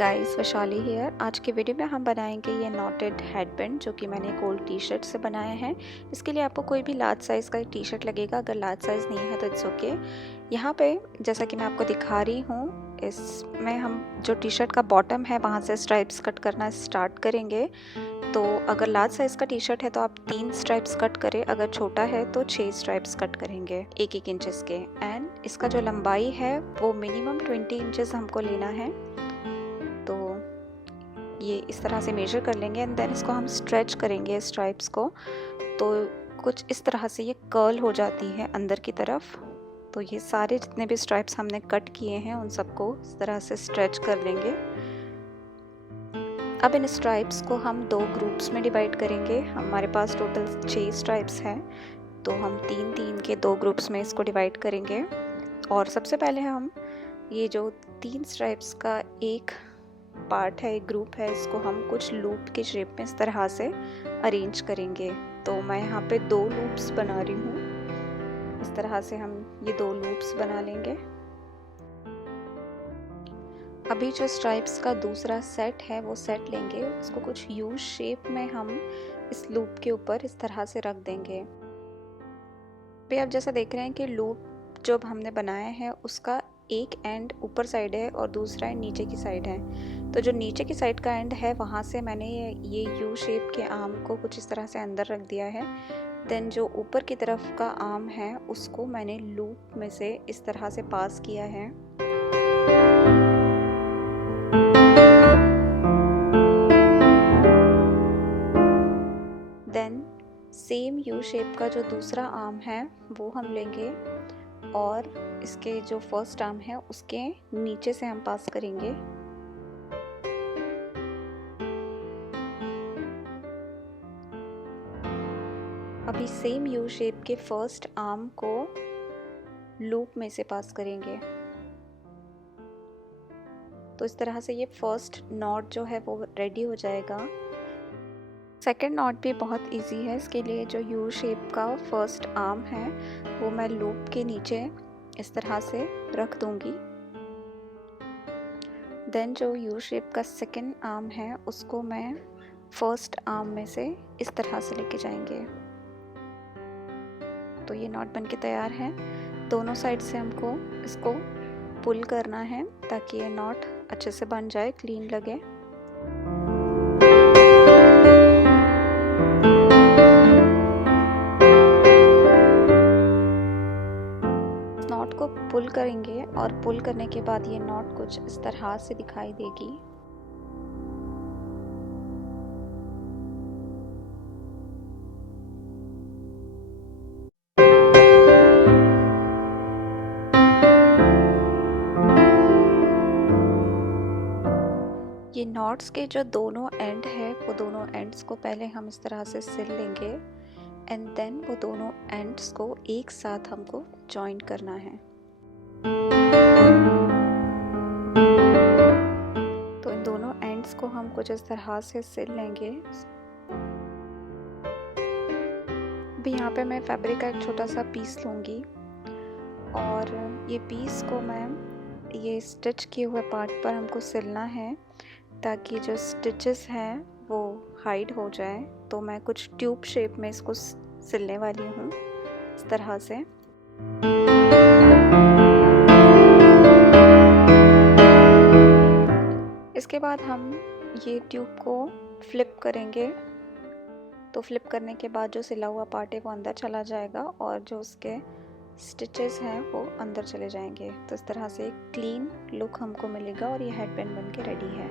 Guys, Vaishali hair. आज की video में हम बनाएंगे ये नॉटेड हेडबैंड जो कि मैंने एक ओल्ड टी शर्ट से बनाया है। इसके लिए आपको कोई भी लार्ज साइज़ का टी शर्ट लगेगा। अगर लार्ज साइज़ नहीं है तो इट्स ओके। यहाँ पे जैसा कि मैं आपको दिखा रही हूँ, इसमें हम जो टी शर्ट का बॉटम है वहाँ से स्ट्राइप्स कट करना स्टार्ट करेंगे। तो अगर लार्ज साइज़ का टी शर्ट है तो आप 3 स्ट्राइप्स कट करें, अगर छोटा है तो 6 स्ट्राइप्स कट करेंगे 1-1 इंचेस के। एंड इसका जो लंबाई है वो मिनिमम 20 इंचेस हमको लेना है। तो ये इस तरह से मेजर कर लेंगे एंड देन इसको हम स्ट्रेच करेंगे स्ट्राइप्स को। तो कुछ इस तरह से ये कर्ल हो जाती है अंदर की तरफ। तो ये सारे जितने भी स्ट्राइप्स हमने कट किए हैं उन सबको इस तरह से स्ट्रेच कर लेंगे। अब इन स्ट्राइप्स को हम 2 ग्रुप्स में डिवाइड करेंगे। हमारे पास टोटल 6 स्ट्राइप्स हैं, तो हम 3-3 के 2 ग्रुप्स में इसको डिवाइड करेंगे। और सबसे पहले हम ये जो 3 स्ट्राइप्स का एक पार्ट है, एक ग्रुप है, इसको हम कुछ लूप के शेप में इस तरह से अरेंज करेंगे। तो मैं यहाँ पे 2 लूप्स बना रही हूँ। इस तरह से हम ये 2 लूप्स बना लेंगे। अभी जो स्ट्राइप्स का दूसरा सेट है वो सेट लेंगे, इसको कुछ यू शेप में हम इस लूप के ऊपर इस तरह से रख देंगे। अभी आप जैसा देख रहे हैं कि लूप जो हमने बनाया है उसका एक एंड ऊपर साइड है और दूसरा एंड नीचे की साइड है। तो जो नीचे की साइड का एंड है वहाँ से मैंने ये यू शेप के आर्म को कुछ इस तरह से अंदर रख दिया है। देन जो ऊपर की तरफ का आर्म है उसको मैंने लूप में से इस तरह से पास किया है। देन सेम यू शेप का जो दूसरा आर्म है वो हम लेंगे और इसके जो फर्स्ट आर्म है उसके नीचे से हम पास करेंगे। अभी सेम यू शेप के फर्स्ट आर्म को लूप में से पास करेंगे। तो इस तरह से ये फर्स्ट नॉट जो है वो रेडी हो जाएगा। सेकेंड नॉट भी बहुत इजी है। इसके लिए जो यू शेप का फर्स्ट आर्म है वो मैं लूप के नीचे इस तरह से रख दूंगी। देन जो यू शेप का सेकेंड आर्म है उसको मैं फर्स्ट आर्म में से इस तरह से लेके जाएंगे। तो ये नॉट बन के तैयार है। दोनों साइड से हमको इसको पुल करना है ताकि ये नॉट अच्छे से बन जाए, क्लीन लगे। नॉट को पुल करेंगे और पुल करने के बाद ये नॉट कुछ इस तरह से दिखाई देगी। ये नॉट्स के जो दोनों एंड है वो दोनों एंड्स को पहले हम इस तरह से सिल लेंगे एंड देन वो दोनों एंड्स को एक साथ हमको जॉइन करना है। तो इन दोनों एंड्स को हम कुछ इस तरह से सिल लेंगे। अभी यहाँ पे मैं फैब्रिक का एक छोटा सा पीस लूँगी और ये पीस को मैं ये स्टिच किए हुए पार्ट पर हमको सिलना है ताकि जो स्टिचेस हैं वो हाइड हो जाए। तो मैं कुछ ट्यूब शेप में इसको सिलने वाली हूँ इस तरह से। इसके बाद हम ये ट्यूब को फ्लिप करेंगे। तो फ्लिप करने के बाद जो सिला हुआ पार्ट है वो अंदर चला जाएगा और जो उसके स्टिचेस हैं वो अंदर चले जाएंगे। तो इस तरह से एक क्लीन लुक हमको मिलेगा और ये हेडबैंड बन के रेडी है।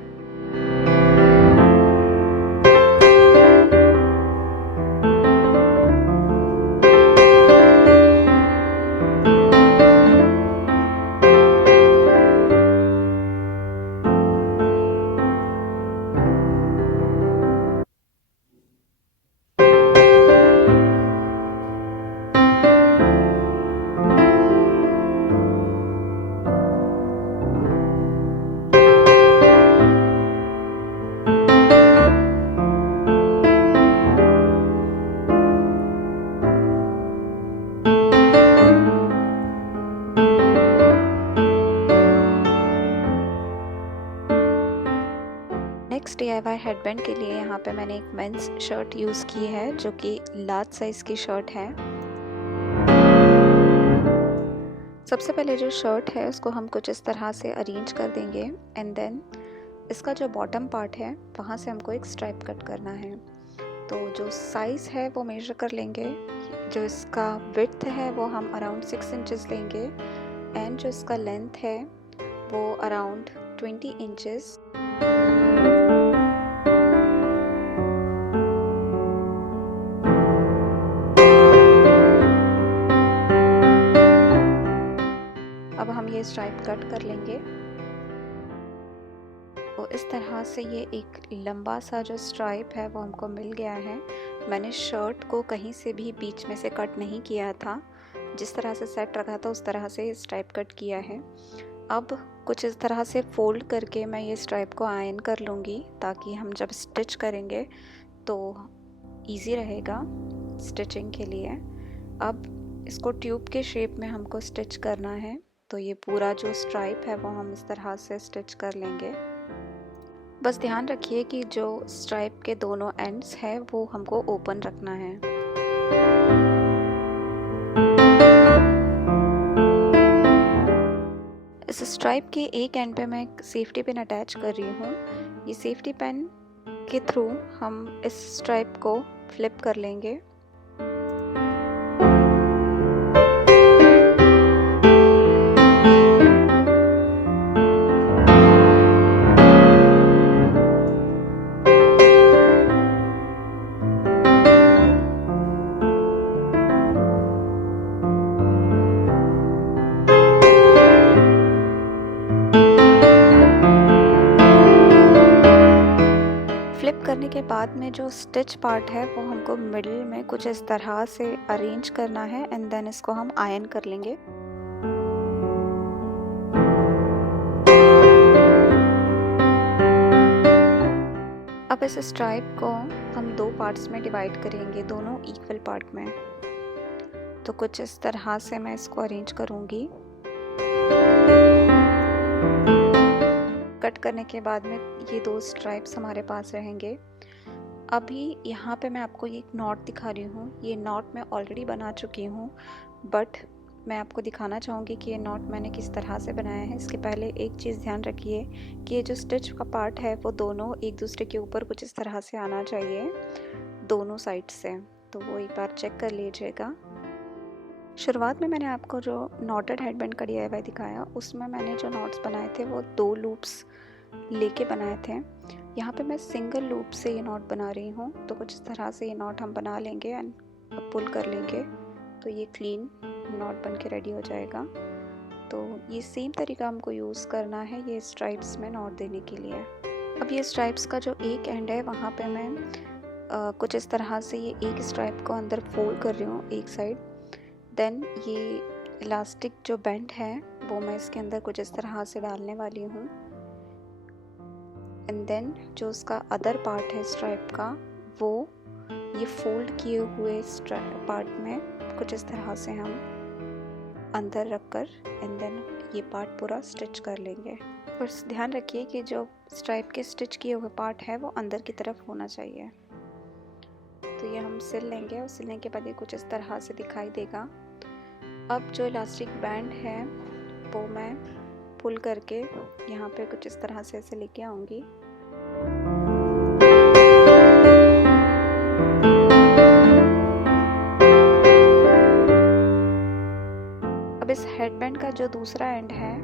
नेक्स्ट DIY हेडबैंड के लिए यहाँ पे मैंने एक मेंस शर्ट यूज़ की है जो कि लार्ज साइज़ की शर्ट है। सबसे पहले जो शर्ट है उसको हम कुछ इस तरह से अरेंज कर देंगे एंड देन इसका जो बॉटम पार्ट है वहाँ से हमको एक स्ट्राइप कट करना है। तो जो साइज़ है वो मेजर कर लेंगे। जो इसका विड्थ है वो हम अराउंड 6 इंचेस लेंगे एंड जो इसका लेंथ है वो अराउंड 20 इंचेस। अब हम ये स्ट्राइप कट कर लेंगे। तो इस तरह से ये एक लंबा सा जो स्ट्राइप है वो हमको मिल गया है। मैंने शर्ट को कहीं से भी बीच में से कट नहीं किया था, जिस तरह से सेट रखा था उस तरह से स्ट्राइप कट किया है। अब कुछ इस तरह से फोल्ड करके मैं ये स्ट्राइप को आयरन कर लूँगी ताकि हम जब स्टिच करेंगे तो इजी रहेगा स्टिचिंग के लिए। अब इसको ट्यूब के शेप में हमको स्टिच करना है। तो ये पूरा जो स्ट्राइप है वो हम इस तरह से स्टिच कर लेंगे। बस ध्यान रखिए कि जो स्ट्राइप के दोनों एंड्स है वो हमको ओपन रखना है। इस स्ट्राइप के एक एंड पे मैं एक सेफ्टी पिन अटैच कर रही हूँ। ये सेफ्टी पिन के थ्रू हम इस स्ट्राइप को फ्लिप कर लेंगे। फ्लिप करने के बाद में जो स्टिच पार्ट है वो हमको मिडिल में कुछ इस तरह से अरेंज करना है एंड देन इसको हम आयरन कर लेंगे। अब इस स्ट्राइप को हम दो पार्ट्स में डिवाइड करेंगे, दोनों इक्वल पार्ट में। तो कुछ इस तरह से मैं इसको अरेंज करूँगी। कट करने के बाद में ये दो स्ट्राइप्स हमारे पास रहेंगे। अभी यहाँ पे मैं आपको एक नॉट दिखा रही हूँ। ये नॉट मैं ऑलरेडी बना चुकी हूँ, बट मैं आपको दिखाना चाहूँगी कि ये नॉट मैंने किस तरह से बनाया है। इसके पहले एक चीज़ ध्यान रखिए कि ये जो स्टिच का पार्ट है वो दोनों एक दूसरे के ऊपर कुछ इस तरह से आना चाहिए, दोनों साइड से। तो वो एक बार चेक कर लीजिएगा। शुरुआत में मैंने आपको जो नॉटेड हेडबैंड का DIY दिखाया उसमें मैंने जो नॉट्स बनाए थे वो 2 लूप्स लेके बनाए थे। यहाँ पे मैं सिंगल लूप से ये नॉट बना रही हूँ। तो कुछ इस तरह से ये नॉट हम बना लेंगे एंड पुल कर लेंगे तो ये क्लीन नॉट बन के रेडी हो जाएगा। तो ये सेम तरीका हमको यूज़ करना है ये स्ट्राइप्स में नॉट देने के लिए। अब ये स्ट्राइप्स का जो एक एंड है वहाँ पे मैं कुछ इस तरह से ये एक स्ट्राइप को अंदर फोल्ड कर रही हूँ एक साइड। देन ये इलास्टिक जो बेंड है वो मैं इसके अंदर कुछ इस तरह से डालने वाली हूँ एंड देन जो उसका अदर पार्ट है स्ट्राइप का वो ये फोल्ड किए हुए पार्ट में कुछ इस तरह से हम अंदर रखकर एंड देन ये पार्ट पूरा स्टिच कर लेंगे। बस ध्यान रखिए कि जो स्ट्राइप के स्टिच किए हुए पार्ट है वो अंदर की तरफ होना चाहिए। तो ये हम सिल लेंगे और सिलने के बाद ये कुछ इस तरह से दिखाई देगा। अब जो इलास्टिक बैंड है वो मैं पुल करके यहाँ पे कुछ इस तरह से ऐसे लेके आऊँगी। अब इस हेडबैंड का जो दूसरा एंड है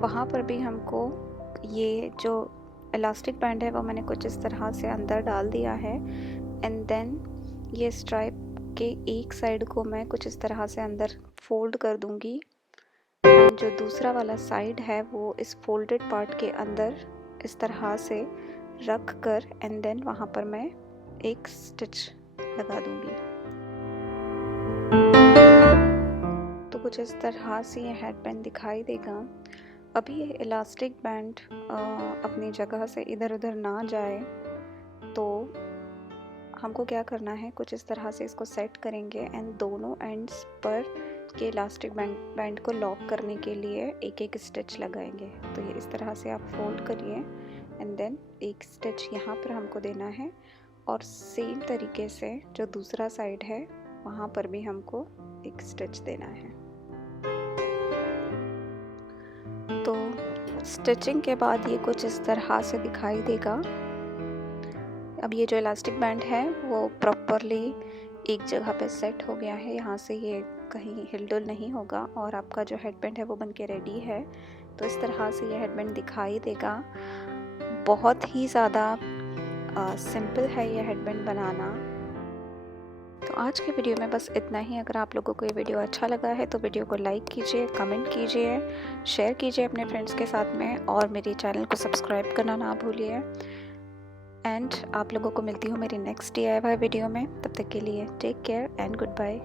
वहाँ पर भी हमको ये जो इलास्टिक बैंड है वो मैंने कुछ इस तरह से अंदर डाल दिया है एंड देन ये स्ट्राइप के एक साइड को मैं कुछ इस तरह से अंदर फोल्ड कर दूंगी। जो दूसरा वाला साइड है वो इस फोल्डेड पार्ट के अंदर इस तरह से रख कर एंड देन वहाँ पर मैं एक स्टिच लगा दूंगी। तो कुछ इस तरह से ये हेडबैंड दिखाई देगा। अभी ये इलास्टिक बैंड अपनी जगह से इधर उधर ना जाए तो हमको क्या करना है, कुछ इस तरह से इसको सेट करेंगे एंड दोनों एंड्स पर के इलास्टिक बैंड को लॉक करने के लिए एक एक स्टिच लगाएंगे। तो ये इस तरह से आप फोल्ड करिए एंड देन एक स्टिच यहाँ पर हमको देना है और सेम तरीके से जो दूसरा साइड है वहाँ पर भी हमको एक स्टिच देना है। तो स्टिचिंग के बाद ये कुछ इस तरह से दिखाई देगा। अब ये जो इलास्टिक बैंड है वो प्रॉपरली एक जगह पे सेट हो गया है, यहाँ से ये कहीं हिलडुल नहीं होगा और आपका जो हेडबैंड है वो बनके रेडी है। तो इस तरह से ये हेडबैंड दिखाई देगा। बहुत ही ज़्यादा सिंपल है ये हेडबैंड बनाना। तो आज के वीडियो में बस इतना ही। अगर आप लोगों को ये वीडियो अच्छा लगा है तो वीडियो को लाइक कीजिए, कमेंट कीजिए, शेयर कीजिए अपने फ्रेंड्स के साथ में और मेरे चैनल को सब्सक्राइब करना ना भूलिए। एंड आप लोगों को मिलती हूँ मेरी नेक्स्ट DIY वीडियो में। तब तक के लिए take care and good bye.